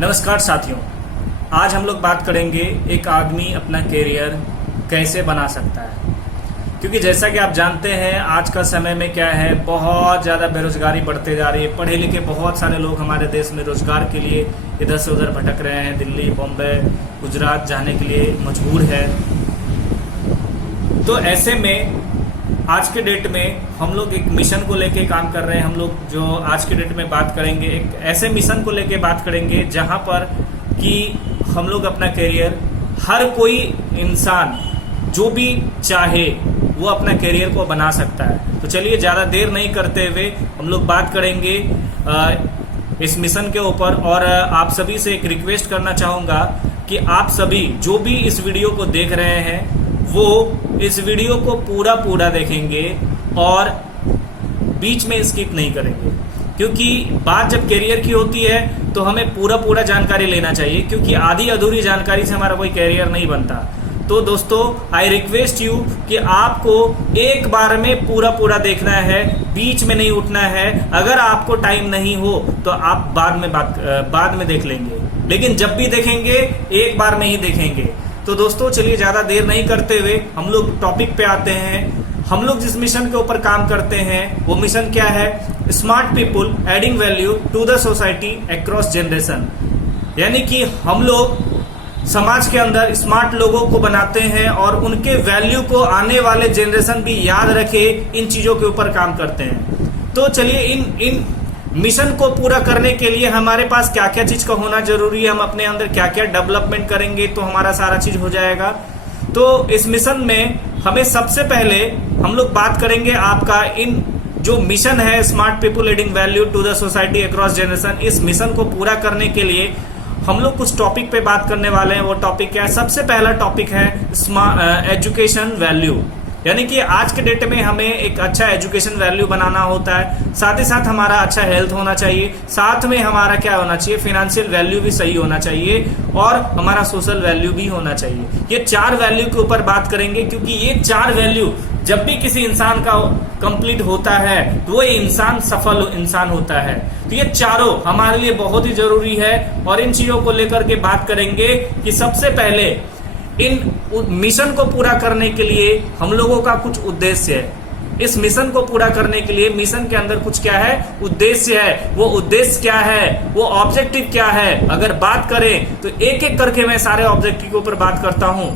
नमस्कार साथियों, आज हम लोग बात करेंगे एक आदमी अपना करियर कैसे बना सकता है। क्योंकि जैसा कि आप जानते हैं आज का समय में क्या है, बहुत ज़्यादा बेरोजगारी बढ़ते जा रही है। पढ़े लिखे बहुत सारे लोग हमारे देश में रोजगार के लिए इधर से उधर भटक रहे हैं, दिल्ली, बॉम्बे, गुजरात जाने के लिए मजबूर है। तो ऐसे में आज के डेट में हम लोग एक मिशन को लेके काम कर रहे हैं। हम लोग जो आज के डेट में बात करेंगे, एक ऐसे मिशन को लेके बात करेंगे जहां पर कि हम लोग अपना करियर, हर कोई इंसान जो भी चाहे वो अपना करियर को बना सकता है। तो चलिए ज़्यादा देर नहीं करते हुए हम लोग बात करेंगे इस मिशन के ऊपर। और आप सभी से एक रिक्वेस्ट करना चाहूँगा कि आप सभी जो भी इस वीडियो को देख रहे हैं वो इस वीडियो को पूरा देखेंगे और बीच में स्किप नहीं करेंगे। क्योंकि बात जब करियर की होती है तो हमें पूरा जानकारी लेना चाहिए, क्योंकि आधी अधूरी जानकारी से हमारा कोई करियर नहीं बनता। तो दोस्तों, आई रिक्वेस्ट यू कि आपको एक बार में पूरा देखना है, बीच में नहीं उठना है। अगर आपको टाइम नहीं हो तो आप बाद में देख लेंगे, लेकिन जब भी देखेंगे एक बार में ही देखेंगे। तो दोस्तों चलिए ज़्यादा देर नहीं करते हुए हम लोग टॉपिक पे आते हैं। हम लोग जिस मिशन के ऊपर काम करते हैं वो मिशन क्या है? Smart people adding value to the society across generation. यानी कि हम लोग समाज के अंदर स्मार्ट लोगों को बनाते हैं और उनके वैल्यू को आने वाले जनरेशन भी याद रखे, इन चीज़ों के ऊपर काम करते हैं। तो चलिए इन मिशन को पूरा करने के लिए हमारे पास क्या क्या चीज का होना जरूरी है, हम अपने अंदर क्या क्या डेवलपमेंट करेंगे तो हमारा सारा चीज हो जाएगा। तो इस मिशन में हमें सबसे पहले हम लोग बात करेंगे आपका इन जो मिशन है smart people adding value to the society across generation. इस मिशन को पूरा करने के लिए हम लोग कुछ टॉपिक पे बात करने वाले हैं। वो टॉपिक क्या है? सबसे पहला टॉपिक है एजुकेशन वैल्यू। यानी कि आज के डेट में हमें एक अच्छा एजुकेशन वैल्यू बनाना होता है, साथ ही साथ हमारा अच्छा हेल्थ होना चाहिए, साथ में हमारा क्या होना चाहिए, फाइनेंशियल वैल्यू भी सही होना चाहिए और हमारा सोशल वैल्यू भी होना चाहिए। ये 4 वैल्यू के ऊपर बात करेंगे, क्योंकि ये 4 वैल्यू जब भी किसी इंसान का कंप्लीट होता है तो वो इंसान सफल इंसान होता है। तो ये चारों हमारे लिए बहुत ही जरूरी है और इन चीजों को लेकर के बात करेंगे कि सबसे पहले इन मिशन को पूरा करने के लिए हम लोगों का कुछ उद्देश्य है। इस मिशन को पूरा करने के लिए मिशन के अंदर कुछ क्या है, उद्देश्य है। वो उद्देश्य क्या है, वो ऑब्जेक्टिव क्या है, अगर बात करें तो एक एक करके मैं सारे ऑब्जेक्टिव के ऊपर बात करता हूं।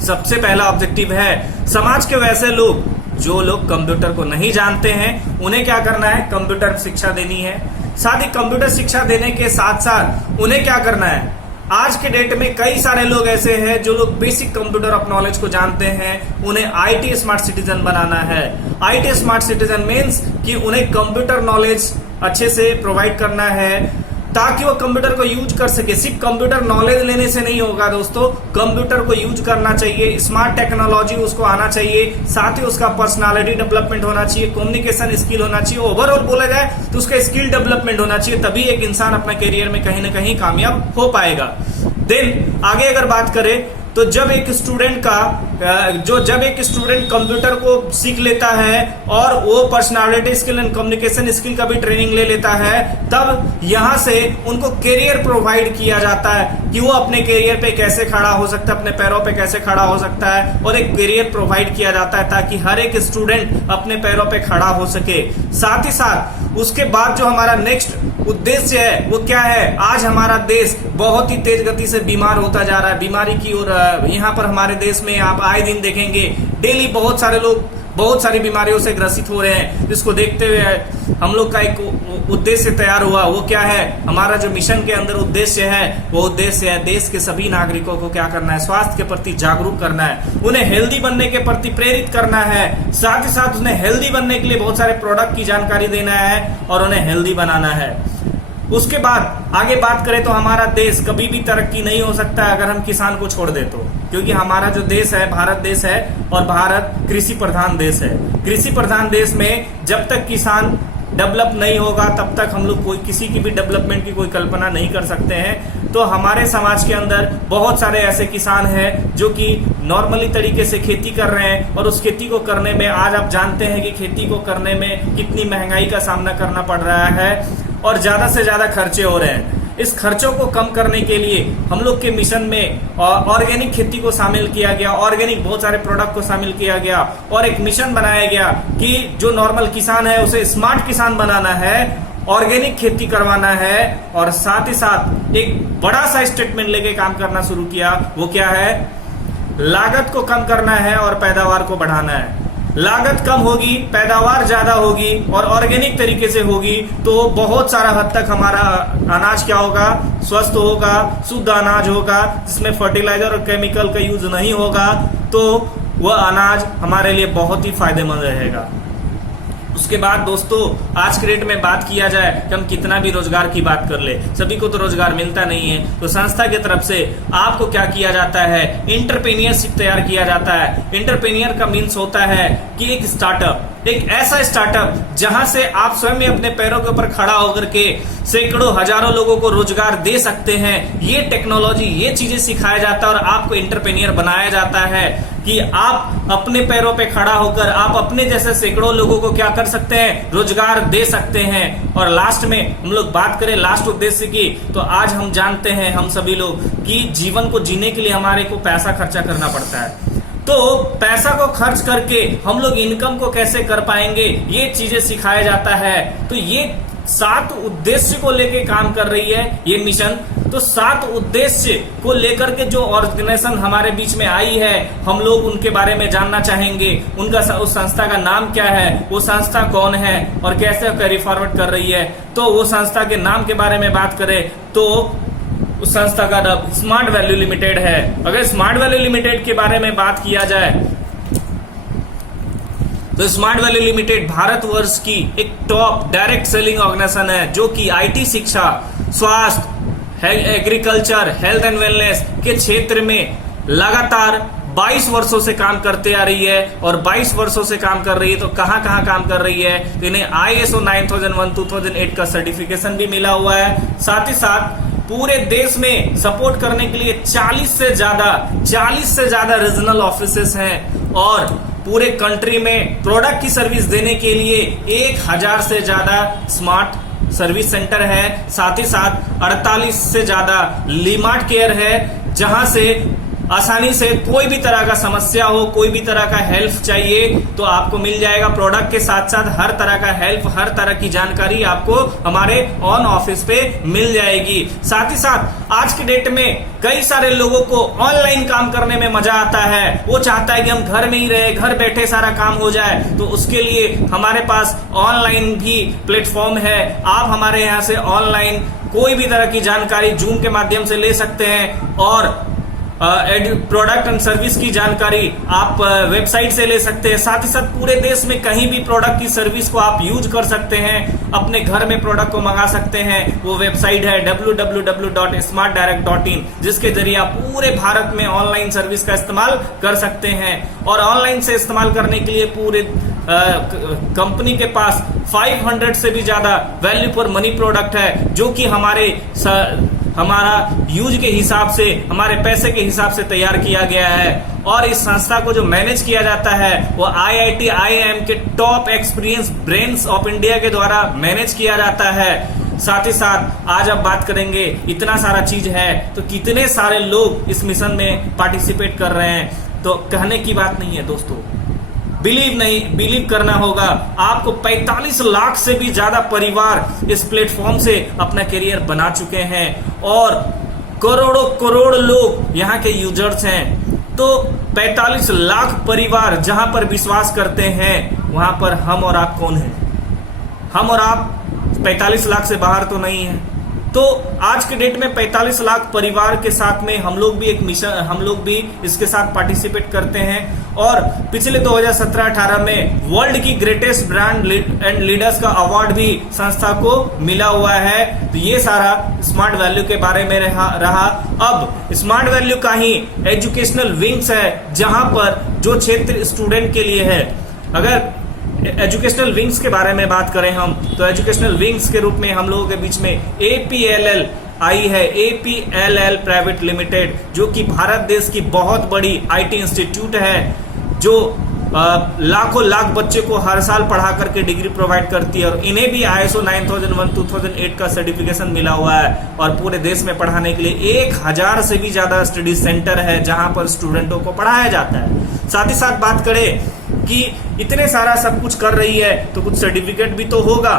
सबसे पहला ऑब्जेक्टिव है समाज के वैसे लोग जो लोग कंप्यूटर को नहीं जानते हैं उन्हें क्या करना है, कंप्यूटर शिक्षा देनी है। साथ ही कंप्यूटर शिक्षा देने के साथ साथ उन्हें क्या करना है, आज के डेट में कई सारे लोग ऐसे हैं जो लोग बेसिक कंप्यूटर ऑफ नॉलेज को जानते हैं, उन्हें आईटी स्मार्ट सिटीजन बनाना है। आईटी स्मार्ट सिटीजन मीन्स कि उन्हें कंप्यूटर नॉलेज अच्छे से प्रोवाइड करना है ताकि वो कंप्यूटर को यूज कर सके। सिर्फ कंप्यूटर नॉलेज लेने से नहीं होगा दोस्तों, कंप्यूटर को यूज करना चाहिए, स्मार्ट टेक्नोलॉजी उसको आना चाहिए, साथ ही उसका पर्सनालिटी डेवलपमेंट होना चाहिए, कम्युनिकेशन स्किल होना चाहिए। ओवरऑल बोला जाए तो उसका स्किल डेवलपमेंट होना चाहिए, तभी एक इंसान अपना करियर में कहीं ना कहीं कामयाब हो पाएगा। देन आगे अगर बात करें तो जब एक स्टूडेंट कंप्यूटर को सीख लेता है और वो personality skill and communication skill का भी ट्रेनिंग ले लेता है, तब यहां से उनको करियर प्रोवाइड किया जाता है कि वो अपने करियर पे कैसे खड़ा हो सकता है, अपने पैरों पे कैसे खड़ा हो सकता है, और एक करियर प्रोवाइड किया जाता है ताकि हर एक स्टूडेंट अपने पैरों पे खड़ा हो सके। साथ ही साथ उसके बाद जो हमारा नेक्स्ट उद्देश्य है वो क्या है, आज हमारा देश बहुत ही तेज गति से बीमार होता जा रहा है। बीमारी की ओर यहाँ पर हमारे देश में आप आए दिन देखेंगे डेली बहुत सारे लोग बहुत सारी बीमारियों से ग्रसित हो रहे हैं। जिसको देखते हुए हम लोग का एक उद्देश्य तैयार हुआ। वो क्या है, हमारा जो मिशन के अंदर उद्देश्य है वो उद्देश्य है देश के सभी नागरिकों को क्या करना है, स्वास्थ्य के प्रति जागरूक करना है, उन्हें हेल्दी बनने के प्रति प्रेरित करना है। साथ ही साथ उन्हें हेल्दी बनने के लिए बहुत सारे प्रोडक्ट की जानकारी देना है और उन्हें हेल्दी बनाना है। उसके बाद आगे बात करें तो हमारा देश कभी भी तरक्की नहीं हो सकता है अगर हम किसान को छोड़ दे तो, क्योंकि हमारा जो देश है भारत देश है और भारत कृषि प्रधान देश है। कृषि प्रधान देश में जब तक किसान डेवलप नहीं होगा तब तक हम लोग कोई किसी की भी डेवलपमेंट की कोई कल्पना नहीं कर सकते हैं। तो हमारे समाज के अंदर बहुत सारे ऐसे किसान हैं जो कि नॉर्मली तरीके से खेती कर रहे हैं और उस खेती को करने में आज आप जानते हैं कि खेती को करने में कितनी महंगाई का सामना करना पड़ रहा है और ज्यादा से ज्यादा खर्चे हो रहे हैं। इस खर्चों को कम करने के लिए हम लोग के मिशन में ऑर्गेनिक खेती को शामिल किया गया, ऑर्गेनिक बहुत सारे प्रोडक्ट को शामिल किया गया और एक मिशन बनाया गया कि जो नॉर्मल किसान है उसे स्मार्ट किसान बनाना है, ऑर्गेनिक खेती करवाना है और साथ ही साथ एक बड़ा सा स्टेटमेंट लेके काम करना शुरू किया। वो क्या है? लागत को कम करना है और पैदावार को बढ़ाना है। लागत कम होगी, पैदावार ज्यादा होगी और ऑर्गेनिक तरीके से होगी तो बहुत सारा हद तक हमारा अनाज क्या होगा? स्वस्थ होगा, शुद्ध अनाज होगा जिसमें फर्टिलाइजर और केमिकल का यूज नहीं होगा, तो वह अनाज हमारे लिए बहुत ही फायदेमंद रहेगा। उसके बाद दोस्तों, आज के डेट में बात किया जाए कि हम कितना भी रोजगार की बात कर ले, सभी को तो रोजगार मिलता नहीं है। तो संस्था की तरफ से आपको क्या किया जाता है? एंटरप्रेन्योरशिप तैयार किया जाता है। एंटरप्रेन्योर का मीन्स होता है कि एक स्टार्टअप, एक ऐसा स्टार्टअप जहां से आप स्वयं अपने पैरों के ऊपर खड़ा होकर के सैकड़ों हजारों लोगों को रोजगार दे सकते हैं। ये टेक्नोलॉजी, ये चीजें सिखाया जाता है और आपको एंटरप्रेन्योर बनाया जाता है कि आप अपने पैरों पे खड़ा होकर आप अपने जैसे सैकड़ों लोगों को क्या कर सकते हैं? रोजगार दे सकते हैं। और लास्ट में हम लोग बात करें लास्ट उद्देश्य की, तो आज हम जानते हैं हम सभी लोग कि जीवन को जीने के लिए हमारे को पैसा खर्चा करना पड़ता है। तो पैसा को खर्च करके हम लोग इनकम को कैसे कर पाएंगे, ये चीजें सिखाया जाता है। तो ये 7 उद्देश्य को लेके काम कर रही है ये मिशन। तो 7 उद्देश्य को लेकर के जो ऑर्गेनाइजेशन हमारे बीच में आई है, हम लोग उनके बारे में जानना चाहेंगे। उनका उस संस्था का नाम क्या है, वो संस्था कौन है और कैसे कैरी फॉरवर्ड कर रही है। तो वो संस्था के नाम के बारे में बात करें तो उस संस्था का नाम स्मार्ट वैल्यू लिमिटेड है। अगर स्मार्ट वैल्यू लिमिटेड के बारे में बात किया जाए तो स्मार्ट वैल्यू लिमिटेड भारतवर्ष की एक टॉप डायरेक्ट सेलिंग ऑर्गेनाइजेशन है जो कि आईटी शिक्षा, स्वास्थ्य, एग्रीकल्चर, हेल्थ एंड वेलनेस के क्षेत्र में लगातार 22 वर्षों से काम करते आ रही है। और 22 वर्षों से काम कर रही है तो कहां कहां काम कर रही है? तो इन्हें ISO 9001 2008 का सर्टिफिकेशन भी मिला हुआ है। साथ ही साथ पूरे देश में सपोर्ट करने के लिए 40 से ज्यादा रीजनल ऑफिसेस हैं और पूरे कंट्री में प्रोडक्ट की सर्विस देने के लिए 1000 से ज्यादा स्मार्ट सर्विस सेंटर है। साथ ही साथ 48 से ज्यादा लीमार्ट केयर है जहां से आसानी से कोई भी तरह का समस्या हो, कोई भी तरह का हेल्प चाहिए तो आपको मिल जाएगा। प्रोडक्ट के साथ साथ हर तरह का हेल्प, हर तरह की जानकारी आपको हमारे ऑन ऑफिस पे मिल जाएगी। साथ ही साथ आज के डेट में कई सारे लोगों को ऑनलाइन काम करने में मजा आता है। वो चाहता है कि हम घर में ही रहे, घर बैठे सारा काम हो जाए। तो उसके लिए हमारे पास ऑनलाइन भी प्लेटफॉर्म है। आप हमारे यहाँ से ऑनलाइन कोई भी तरह की जानकारी जूम के माध्यम से ले सकते हैं और प्रोडक्ट एंड सर्विस की जानकारी आप वेबसाइट से ले सकते हैं। साथ ही साथ पूरे देश में कहीं भी प्रोडक्ट की सर्विस को आप यूज कर सकते हैं, अपने घर में प्रोडक्ट को मंगा सकते हैं। वो वेबसाइट है www.smartdirect.in जिसके जरिए आप पूरे भारत में ऑनलाइन सर्विस का इस्तेमाल कर सकते हैं। और ऑनलाइन से इस्तेमाल करने के लिए पूरे कंपनी के पास 500 से भी ज्यादा वैल्यू फॉर मनी प्रोडक्ट है जो कि हमारा यूज के हिसाब से, हमारे पैसे के हिसाब से तैयार किया गया है। और इस संस्था को जो मैनेज किया जाता है वो IIT IIM के top experience brains of India के द्वारा मैनेज किया जाता है। साथ ही साथ आज अब बात करेंगे, इतना सारा चीज है तो कितने सारे लोग इस मिशन में पार्टिसिपेट कर रहे हैं। तो कहने की बात नहीं है दोस्तों, बिलीव करना होगा। आपको 45 लाख से भी ज्यादा परिवार इस प्लेटफॉर्म से अपना करियर बना चुके हैं और करोड़ लोग यहाँ के यूजर्स हैं। तो 45 लाख परिवार जहां पर विश्वास करते हैं वहां पर हम और आप कौन हैं? हम और आप 45 लाख से बाहर तो नहीं है। तो आज के डेट में 45 लाख परिवार के साथ में हम लोग भी इसके साथ पार्टिसिपेट करते हैं। और पिछले 2017-18 में वर्ल्ड की ग्रेटेस्ट ब्रांड एंड लीडर्स का अवार्ड भी संस्था को मिला हुआ है। तो ये सारा स्मार्ट वैल्यू के बारे में रहा। अब स्मार्ट वैल्यू का ही एजुकेशनल विंग्स है जहां पर जो क्षेत्र स्टूडेंट के लिए है। अगर एजुकेशनल विंग्स के बारे में बात करें हम तो एजुकेशनल विंग्स के रूप में हम लोगों के बीच में APLL आई है। APLL प्राइवेट लिमिटेड जो कि भारत देश की बहुत बड़ी IT इंस्टीट्यूट है जो लाखों लाख बच्चे को हर साल पढ़ा करके डिग्री प्रोवाइड करती है और इन्हें भी ISO 9001 2008 का सर्टिफिकेशन मिला हुआ है और पूरे देश में पढ़ाने के लिए 1000 से भी ज्यादा स्टडी सेंटर है जहां पर स्टूडेंटों को पढ़ाया जाता है। साथ ही साथ बात करें कि इतने सारा सब कुछ कर रही है तो कुछ सर्टिफिकेट भी तो होगा,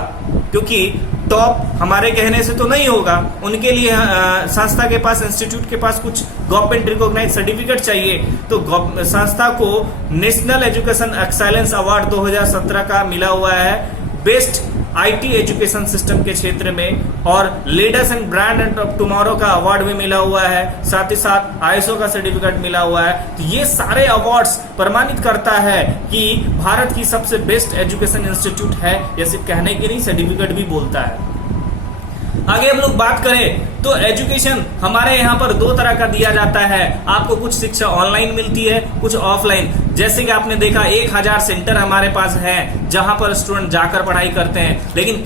क्योंकि टॉप हमारे कहने से तो नहीं होगा, उनके लिए संस्था के पास, इंस्टीट्यूट के पास कुछ गवर्नमेंट रिकॉग्नाइज सर्टिफिकेट चाहिए। तो संस्था को नेशनल एजुकेशन एक्सेलेंस अवार्ड 2017 का मिला हुआ है बेस्ट IT एजुकेशन सिस्टम के क्षेत्र में, और leaders and brand end of tomorrow का अवार्ड भी मिला हुआ है, साथ ही साथ ISO का सर्टिफिकेट मिला हुआ है। तो ये सारे अवार्ड्स प्रमाणित करता है कि भारत की सबसे बेस्ट एजुकेशन इंस्टीट्यूट है, ये सिर्फ कहने की नहीं, सर्टिफिकेट भी बोलता है। आगे हम लोग बात करें तो एजुकेशन हमारे यहाँ पर दो तरह का दिया जाता है। आपको कुछ शिक्षा ऑनलाइन मिलती है, कुछ ऑफलाइन। जैसे कि आपने देखा 1000 सेंटर हमारे पास हैं जहां पर स्टूडेंट जाकर पढ़ाई करते हैं, लेकिन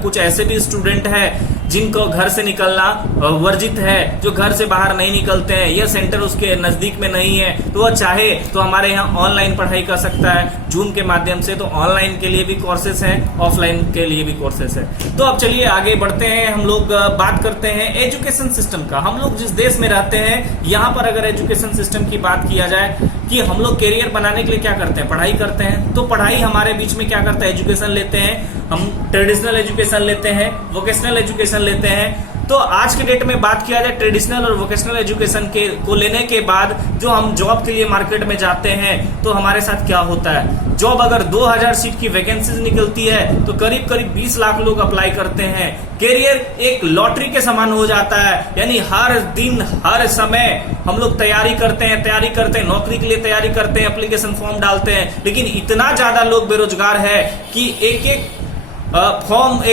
कुछ ऐसे भी स्टूडेंट हैं जिनको घर से निकलना वर्जित है, जो घर से बाहर नहीं निकलते हैं, यह सेंटर उसके नजदीक में नहीं है, तो वह चाहे तो हमारे यहाँ ऑनलाइन पढ़ाई कर सकता है जूम के माध्यम से। तो ऑनलाइन के लिए भी कोर्सेस हैं, ऑफलाइन के लिए भी कोर्सेस है। तो अब चलिए आगे बढ़ते हैं, हम लोग बात करते हैं एजुकेशन सिस्टम का। हम लोग जिस देश में रहते हैं यहाँ पर अगर एजुकेशन सिस्टम की बात किया जाए कि हम लोग कैरियर बनाने के लिए क्या करते हैं, पढ़ाई करते हैं। तो पढ़ाई हमारे बीच में क्या करता है, एजुकेशन लेते हैं, हम ट्रेडिशनल एजुकेशन लेते हैं, वोकेशनल एजुकेशन लेते हैं। तो आज के डेट में बात किया जाए ट्रेडिशनल और वोकेशनल एजुकेशन को लेने के बाद जो हम जॉब के लिए मार्केट में जाते हैं तो हमारे साथ क्या होता है, जॉब अगर 2000 सीट की वैकेंसीज निकलती है तो करीब करीब 20 लाख लोग अप्लाई करते हैं। कैरियर एक लॉटरी के समान हो जाता है, यानी हर दिन हर समय हम लोग तैयारी करते हैं, नौकरी के लिए तैयारी करते हैं, एप्लीकेशन फॉर्म डालते हैं, लेकिन इतना ज्यादा लोग बेरोजगार है कि एक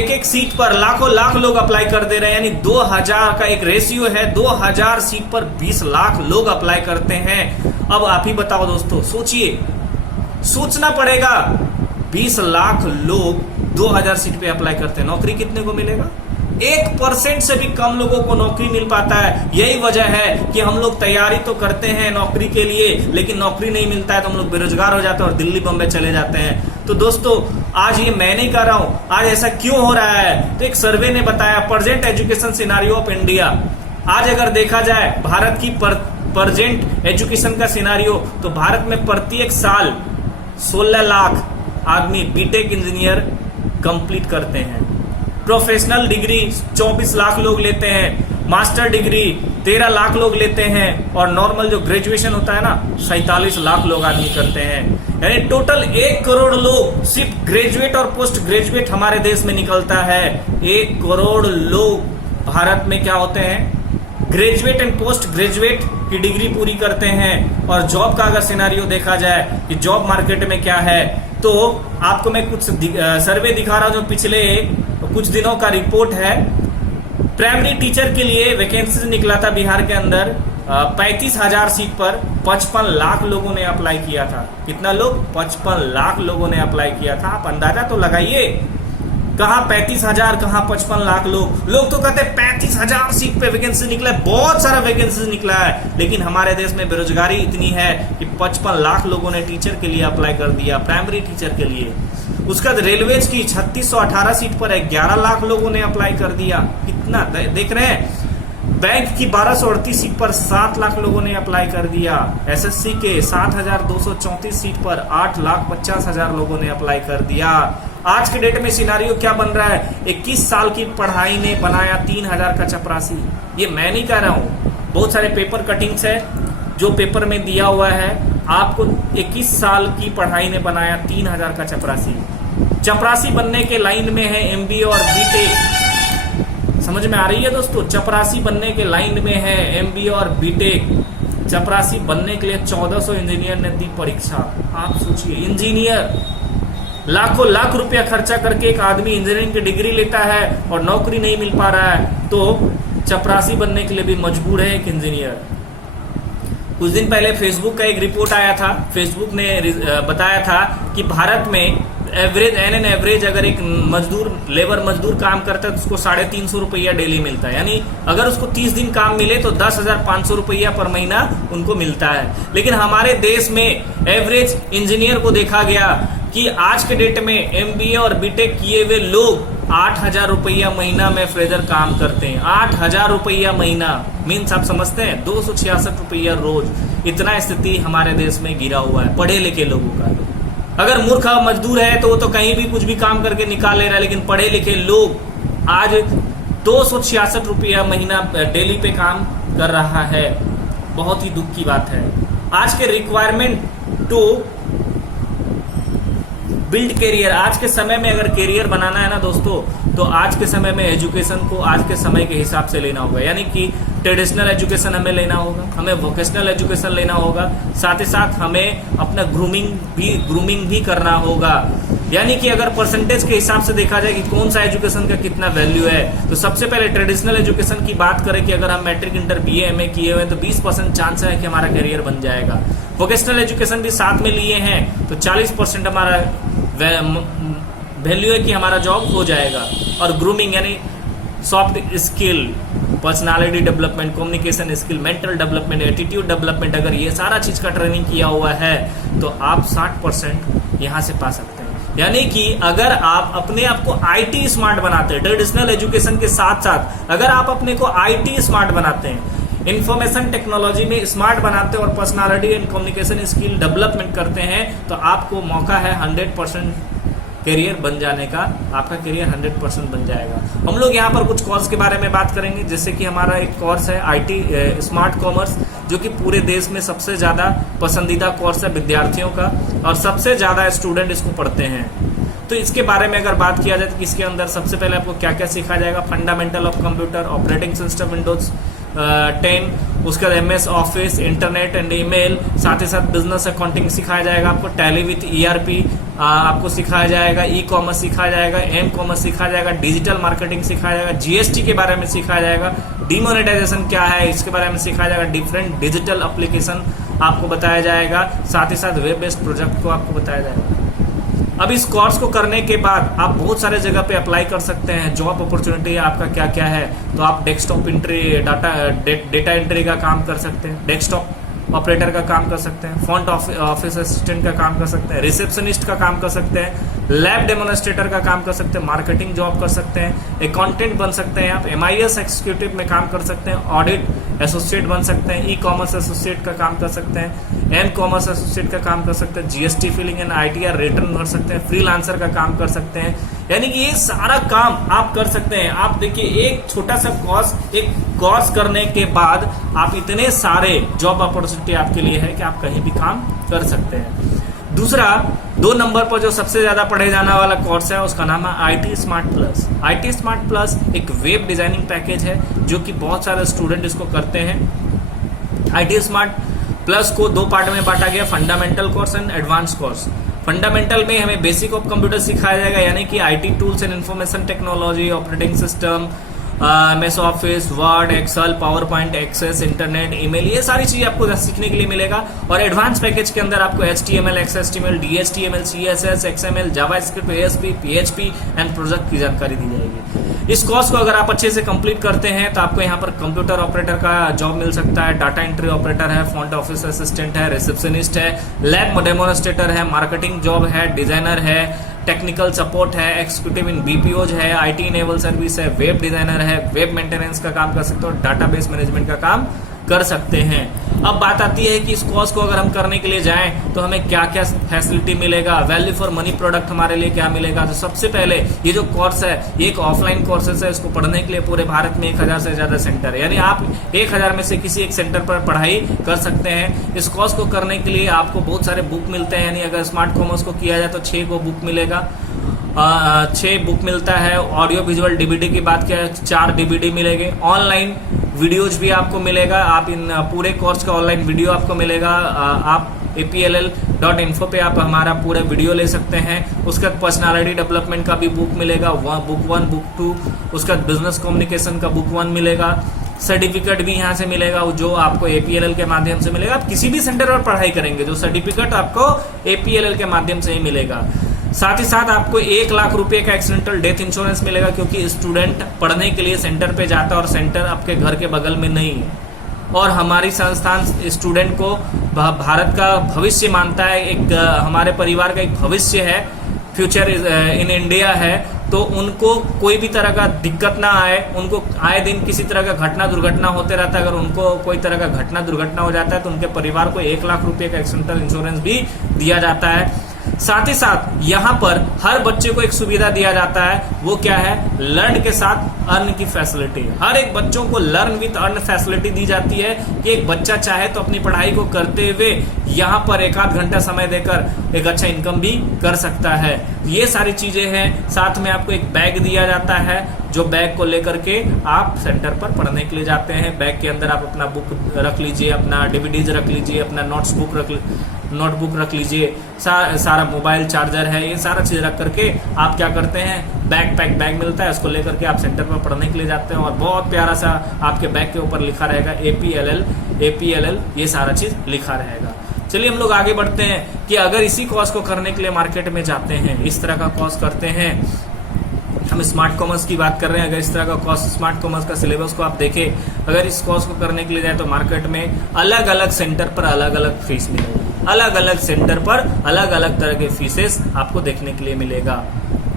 एक सीट पर लाखों लाख लोग अप्लाई कर दे रहे हैं। यानी 2000 का एक रेशियो है, 2000 सीट पर 20 लाख लोग अप्लाई करते हैं। अब आप ही बताओ दोस्तों, सोचिए, सोचना पड़ेगा, 20 लाख लोग 2000 सीट पे अप्लाई करते हैं, नौकरी कितने को मिलेगा? 1% से भी कम लोगों को नौकरी मिल पाता है। यही वजह है कि हम लोग तैयारी तो करते हैं नौकरी के लिए, लेकिन नौकरी नहीं मिलता है तो हम लोग बेरोजगार हो जाते हैं और दिल्ली बम्बई चले जाते हैं। तो दोस्तों आज ये मैं नहीं कर रहा हूं, आज ऐसा क्यों हो रहा है, तो एक सर्वे ने बताया, present education scenario of India. आज अगर देखा जाए भारत की प्रेजेंट एजुकेशन का सिनारियो, तो भारत में प्रत्येक साल 16 लाख आदमी बीटेक इंजीनियर कंप्लीट करते हैं, प्रोफेशनल डिग्री 24 लाख लोग लेते हैं, मास्टर डिग्री 13 लाख लोग लेते हैं, और नॉर्मल जो ग्रेजुएशन होता है ना 47 लाख लोग आदमी करते हैं। यानी टोटल 1 करोड़ लोग सिर्फ ग्रेजुएट और पोस्ट ग्रेजुएट हमारे देश में निकलता है। 1 करोड़ लोग भारत में क्या होते हैं, ग्रेजुएट एंड पोस्ट ग्रेजुएट की डिग्री पूरी करते हैं। और जॉब का अगर सिनारियो देखा जाए कि जॉब मार्केट में क्या है, तो आपको मैं कुछ सर्वे दिखा रहा हूं जो पिछले कुछ दिनों का रिपोर्ट है। प्राइमरी टीचर के लिए वैकेंसी निकला था बिहार के अंदर 35,000 सीट पर 55 लाख लोगों ने अप्लाई किया था। कितना लोग? 55 लाख लोगों ने अप्लाई किया था। आप अंदाजा तो लगाइए, कहाँ 35,000, कहाँ 55 लाख लोग तो कहते हैं 35,000 सीट पे वैकेंसी निकला है, बहुत सारा वैकेंसी निकला है, लेकिन हमारे देश में बेरोजगारी इतनी है कि 55 लाख लोगों ने टीचर के लिए अप्लाई कर दिया, प्राइमरी टीचर के लिए। उसका रेलवेज की 3618 सीट पर 11 लाख लोगों ने अप्लाई कर दिया। कितना देख रहे हैं? बैंक की 1238 सीट पर 7 लाख लोगों ने अप्लाई कर दिया। एसएससी के 7234 सीट पर 8,50,000 लोगों ने अप्लाई कर दिया। आज के डेट में सिनारियो क्या बन रहा है, 21 साल की पढ़ाई ने बनाया 3000 का चपरासी। ये मैं नहीं कह रहा हूं, बहुत सारे पेपर कटिंग्स है जो पेपर में दिया हुआ है। आपको 21 साल की पढ़ाई ने बनाया 3000 का चपरासी। चपरासी बनने के लाइन में है एमबीए और बीटेक। समझ में आ रही है दोस्तों? चपरासी बनने के लाइन में है एमबीए और बीटेक। चपरासी बनने के लिए 1400 इंजीनियर ने दी परीक्षा। आप सोचिए, इंजीनियर लाखों लाख रुपया खर्चा करके एक आदमी इंजीनियरिंग की डिग्री लेता है और नौकरी नहीं मिल पा रहा है, तो चपरासी बनने के लिए भी मजबूर है एक इंजीनियर। कुछ दिन पहले फेसबुक का एक रिपोर्ट आया था। फेसबुक ने बताया था कि भारत में एवरेज एन एवरेज अगर एक मजदूर लेबर मजदूर काम करता है तो उसको 350 रुपया डेली मिलता है, यानी अगर उसको 30 दिन काम मिले तो 10,500 रुपया पर महीना उनको मिलता है। लेकिन हमारे देश में एवरेज इंजीनियर को देखा गया कि आज के डेट में एमबीए और बीटेक किए हुए लोग 8,000 रुपया महीना में फ्रेजर काम करते हैं। 8,000 रुपया महीना मीन्स आप समझते हैं 266 रुपया रोज। इतना स्थिति हमारे देश में गिरा हुआ है पढ़े लिखे लोगों का। अगर मूर्ख मजदूर है तो वो तो कहीं भी कुछ भी काम करके निकाल ले रहा है, लेकिन पढ़े लिखे लोग आज 266 रुपया महीना डेली पे काम कर रहा है। बहुत ही दुख की बात है। आज के रिक्वायरमेंट टू बिल्ड करियर, आज के समय में अगर करियर बनाना है ना दोस्तों, तो आज के समय में एजुकेशन को आज के समय के हिसाब से लेना होगा। यानी कि ट्रेडिशनल एजुकेशन हमें लेना होगा, हमें वोकेशनल एजुकेशन लेना होगा, साथ ही साथ हमें अपना ग्रूमिंग भी करना होगा। यानी कि अगर परसेंटेज के हिसाब से देखा जाए कि कौन सा एजुकेशन का कितना वैल्यू है, तो सबसे पहले ट्रेडिशनल एजुकेशन की बात करें कि अगर हम मैट्रिक इंटर बीए एमए किए हुए हैं तो 20% चांस है कि हमारा करियर बन जाएगा। वोकेशनल एजुकेशन भी साथ में लिए हैं तो 40% हमारा वैल्यू है कि हमारा जॉब हो जाएगा। और ग्रूमिंग यानी soft skill, personality development, communication skill, mental development, attitude development, अगर ये सारा चीज का ट्रेनिंग किया हुआ है तो आप 60% यहाँ से पा सकते हैं। यानी कि अगर आप अपने आप को आईटी स्मार्ट बनाते हैं, ट्रेडिशनल एजुकेशन के साथ साथ अगर आप अपने को आईटी स्मार्ट बनाते हैं, इंफॉर्मेशन टेक्नोलॉजी में स्मार्ट बनाते हैं और personality and communication skill development करते हैं, तो आपको मौका है 100% करियर बन जाने का। आपका करियर 100% बन जाएगा। हम लोग यहाँ पर कुछ कोर्स के बारे में बात करेंगे, जैसे कि हमारा एक कोर्स है आईटी स्मार्ट कॉमर्स, जो कि पूरे देश में सबसे ज़्यादा पसंदीदा कोर्स है विद्यार्थियों का, और सबसे ज़्यादा स्टूडेंट इसको पढ़ते हैं। तो इसके बारे में अगर बात किया जाए तो इसके अंदर सबसे पहले आपको क्या क्या सिखाया जाएगा, fundamental of computer, operating system Windows 10, उसके बाद MS office, internet and email, साथ ही साथ बिजनेस अकाउंटिंग सिखाया जाएगा आपको, टैली विथ ERP आपको सिखाया जाएगा, ई कॉमर्स सिखाया जाएगा, एम कॉमर्स सिखाया जाएगा, डिजिटल मार्केटिंग सिखाया जाएगा, GST के बारे में सिखाया जाएगा, डिमोनेटाइजेशन क्या है इसके बारे में सिखाया जाएगा, डिफरेंट डिजिटल एप्लीकेशन आपको बताया जाएगा, साथ ही साथ वेब बेस्ड प्रोजेक्ट को आपको बताया जाएगा। अब इस कोर्स को करने के बाद आप बहुत सारे जगह पे अप्लाई कर सकते हैं। जॉब अपॉर्चुनिटी आपका क्या क्या है, तो आप डेस्कटॉप एंट्री, डेटा एंट्री का काम कर सकते हैं, डेस्कटॉप ऑपरेटर का काम कर सकते हैं, फ्रंट ऑफिस असिस्टेंट का काम कर सकते हैं, रिसेप्शनिस्ट का काम कर सकते हैं, लैब डेमोन्स्ट्रेटर का काम कर सकते हैं, मार्केटिंग जॉब कर सकते हैं, अकाउंटेंट बन सकते हैं, आप MIS एक्जीक्यूटिव में काम कर सकते हैं, ऑडिट एसोसिएट बन सकते हैं, ई कॉमर्स एसोसिएट का काम कर सकते हैं, एम कॉमर्स एसोसिएट का काम कर सकते हैं, GST filling and ITR return भर सकते हैं, फ्रीलांसर का काम कर सकते हैं। यानी कि ये सारा काम आप कर सकते हैं। आप देखिए एक छोटा सा कोर्स करने के बाद आप इतने सारे जॉब अपॉर्चुनिटी आपके लिए है कि आप कहीं भी काम कर सकते हैं। दूसरा 2 नंबर पर जो सबसे ज्यादा पढ़े जाने वाला कोर्स है उसका नाम है IT smart plus. IT smart plus एक वेब डिजाइनिंग पैकेज है जो कि बहुत सारे स्टूडेंट इसको करते हैं। IT स्मार्ट प्लस को 2 पार्ट में बांटा गया, fundamental course and advance course. Fundamental में हमें बेसिक ऑफ कंप्यूटर सिखाया जाएगा, यानी कि IT tools and information technology, operating system, MS office, word, excel, power point, access, internet, email, ये सारी चीजें आपको सीखने के लिए मिलेगा। और एडवांस पैकेज के अंदर आपको HTML, XHTML, DHTML, CSS, XML, JavaScript, ASP, PHP and project की जानकारी दी जाएगी। इस कोर्स को अगर आप अच्छे से कंप्लीट करते हैं तो आपको यहाँ पर कंप्यूटर ऑपरेटर का जॉब मिल सकता है, डाटा एंट्री ऑपरेटर है, फ्रंट ऑफिस असिस्टेंट है, रिसेप्शनिस्ट है, लैब डेमोन्स्ट्रेटर है, मार्केटिंग जॉब है, डिजाइनर है, टेक्निकल सपोर्ट है, एक्जीक्यूटिव इन BPOज है, IT इनेबल सर्विस है, वेब डिजाइनर है, वेब मेंटेनेंस का काम कर सकते हो, डाटाबेस मैनेजमेंट का काम कर सकते हैं। अब बात आती है कि इस कोर्स को अगर हम करने के लिए जाएं तो हमें क्या क्या फैसिलिटी मिलेगा, वैल्यू फॉर मनी प्रोडक्ट हमारे लिए क्या मिलेगा। तो सबसे पहले ये जो कोर्स है ये एक ऑफलाइन कोर्सेस है, इसको पढ़ने के लिए पूरे भारत में 1000 से ज्यादा सेंटर है, यानी आप 1000 में से किसी एक सेंटर पर पढ़ाई कर सकते हैं। इस कोर्स को करने के लिए आपको बहुत सारे बुक मिलते हैं, यानी अगर स्मार्ट कॉमर्स को किया जाए तो 6 को बुक मिलेगा, 6 बुक मिलता है। ऑडियो विजुअल DVD की बात किया 4 DVD मिलेंगे, ऑनलाइन वीडियोज भी आपको मिलेगा। आप इन पूरे कोर्स का ऑनलाइन वीडियो आपको मिलेगा। आप APLL.info पे आप हमारा पूरा वीडियो ले सकते हैं। उसका पर्सनालिटी डेवलपमेंट का भी बुक मिलेगा, बुक 1, बुक 2, उसका बिजनेस कम्युनिकेशन का बुक 1 मिलेगा। सर्टिफिकेट भी यहाँ से मिलेगा जो आपको APLL के माध्यम से मिलेगा। आप किसी भी सेंटर पर पढ़ाई करेंगे जो सर्टिफिकेट आपको APLL के माध्यम से ही मिलेगा। साथ ही साथ आपको 1 लाख रुपए का एक्सीडेंटल डेथ इंश्योरेंस मिलेगा, क्योंकि स्टूडेंट पढ़ने के लिए सेंटर पे जाता है और सेंटर आपके घर के बगल में नहीं है। और हमारी संस्थान स्टूडेंट को भारत का भविष्य मानता है, एक हमारे परिवार का एक भविष्य है, फ्यूचर इन इंडिया है। तो उनको कोई भी तरह का दिक्कत ना आए, उनको आए दिन किसी तरह का घटना दुर्घटना होते रहता है। अगर उनको कोई तरह का घटना दुर्घटना हो जाता है तो उनके परिवार को 1 लाख रुपए का एक्सीडेंटल इंश्योरेंस भी दिया जाता है। साथ ही साथ यहाँ पर हर बच्चे को एक सुविधा दिया जाता है, वो क्या है, लर्न के साथ अर्न की फैसिलिटी। हर एक बच्चों को लर्न विद अर्न फैसिलिटी दी जाती है कि एक बच्चा चाहे तो अपनी पढ़ाई को करते हुए यहाँ पर 1 आध घंटा समय देकर एक अच्छा इनकम भी कर सकता है। ये सारी चीजें हैं। साथ में आपको एक बैग दिया जाता है, जो बैग को लेकर के आप सेंटर पर पढ़ने के लिए जाते हैं। बैग के अंदर आप अपना बुक रख लीजिए, अपना डीवीडीज रख लीजिए, अपना नोटबुक रख लीजिए, सारा मोबाइल चार्जर है, ये सारा चीज रख करके आप क्या करते हैं, बैग मिलता है, उसको लेकर के आप सेंटर पर पढ़ने के लिए जाते हैं। और बहुत प्यारा सा आपके बैग के ऊपर लिखा रहेगा APLL, ये सारा चीज लिखा रहेगा। चलिए हम लोग आगे बढ़ते हैं कि अगर इसी कोर्स को करने के लिए मार्केट में जाते हैं, इस तरह का कोर्स करते हैं, हम स्मार्ट कॉमर्स की बात कर रहे हैं, अगर इस तरह का कोर्स स्मार्ट कॉमर्स का सिलेबस को आप देखें, अगर इस कोर्स को करने के लिए जाए तो मार्केट में अलग अलग सेंटर पर अलग अलग फीस मिलेगा, अलग अलग सेंटर पर अलग अलग तरह के फीसेस आपको देखने के लिए मिलेगा।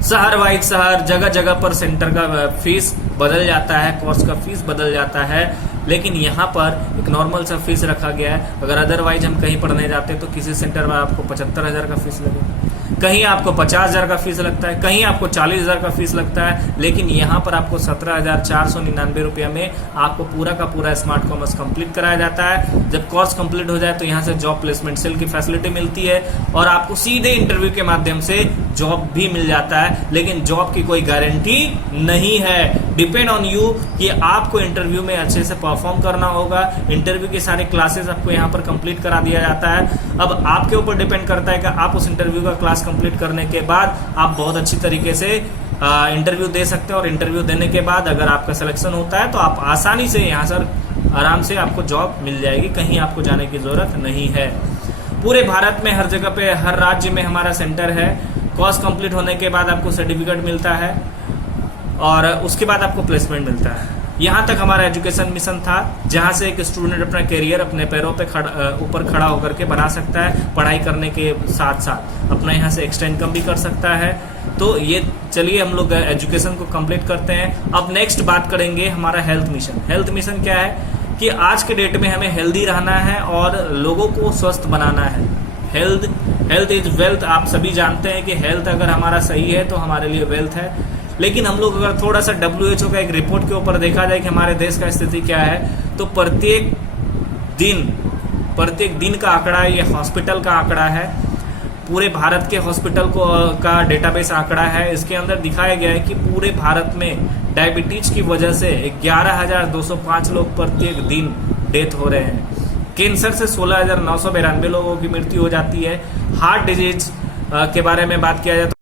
शहर वाइज शहर, जगह जगह पर सेंटर का फीस बदल जाता है, कोर्स का फीस बदल जाता है, लेकिन यहाँ पर एक नॉर्मल सा फीस रखा गया है। अगर अदरवाइज हम कहीं पढ़ने जाते हैं तो किसी सेंटर में आपको 75,000 का फीस लगेगा, कहीं आपको 50,000 का फीस लगता है, कहीं आपको 40,000 का फीस लगता है, लेकिन यहाँ पर आपको 17,499 रुपया में आपको पूरा का पूरा स्मार्ट कॉमर्स कंप्लीट कराया जाता है। जब कोर्स कंप्लीट हो जाए तो यहाँ से जॉब प्लेसमेंट सेल की फैसिलिटी मिलती है और आपको सीधे इंटरव्यू के माध्यम से जॉब भी मिल जाता है, लेकिन जॉब की कोई गारंटी नहीं है। डिपेंड ऑन यू कि आपको इंटरव्यू में अच्छे से परफॉर्म करना होगा। इंटरव्यू के सारे क्लासेस आपको यहाँ पर कंप्लीट करा दिया जाता है। अब आपके ऊपर डिपेंड करता है कि आप उस इंटरव्यू का क्लास कंप्लीट करने के बाद आप बहुत अच्छी तरीके से इंटरव्यू दे सकते हैं और इंटरव्यू देने के बाद अगर आपका सिलेक्शन होता है तो आप आसानी से यहाँ सर आराम से आपको जॉब मिल जाएगी, कहीं आपको जाने की जरूरत नहीं है। पूरे भारत में हर जगह पे, हर राज्य में हमारा सेंटर है। कोर्स कंप्लीट होने के बाद आपको सर्टिफिकेट मिलता है और उसके बाद आपको प्लेसमेंट मिलता है। यहाँ तक हमारा एजुकेशन मिशन था, जहाँ से एक स्टूडेंट अपना करियर अपने पैरों पे ऊपर खड़ा होकर के बना सकता है, पढ़ाई करने के साथ साथ अपना यहाँ से एक्स्ट्रा इनकम भी कर सकता है। तो ये चलिए हम लोग एजुकेशन को कंप्लीट करते हैं। अब नेक्स्ट बात करेंगे हमारा हेल्थ मिशन। हेल्थ मिशन क्या है कि आज के डेट में हमें हेल्दी रहना है और लोगों को स्वस्थ बनाना है। Health is wealth. आप सभी जानते हैं कि हेल्थ अगर हमारा सही है तो हमारे लिए वेल्थ है। लेकिन हम लोग अगर थोड़ा सा WHO का एक रिपोर्ट के ऊपर देखा जाए कि हमारे देश का स्थिति क्या है, तो प्रत्येक दिन का आंकड़ा, ये हॉस्पिटल का आंकड़ा है, पूरे भारत के हॉस्पिटल का डेटाबेस आंकड़ा है। इसके अंदर दिखाया गया है कि पूरे भारत में डायबिटीज की वजह से 11,205 लोग प्रत्येक दिन डेथ हो रहे हैं। कैंसर से 16,992 लोगों की मृत्यु हो जाती है। हार्ट डिजीज के बारे में बात किया जाए तो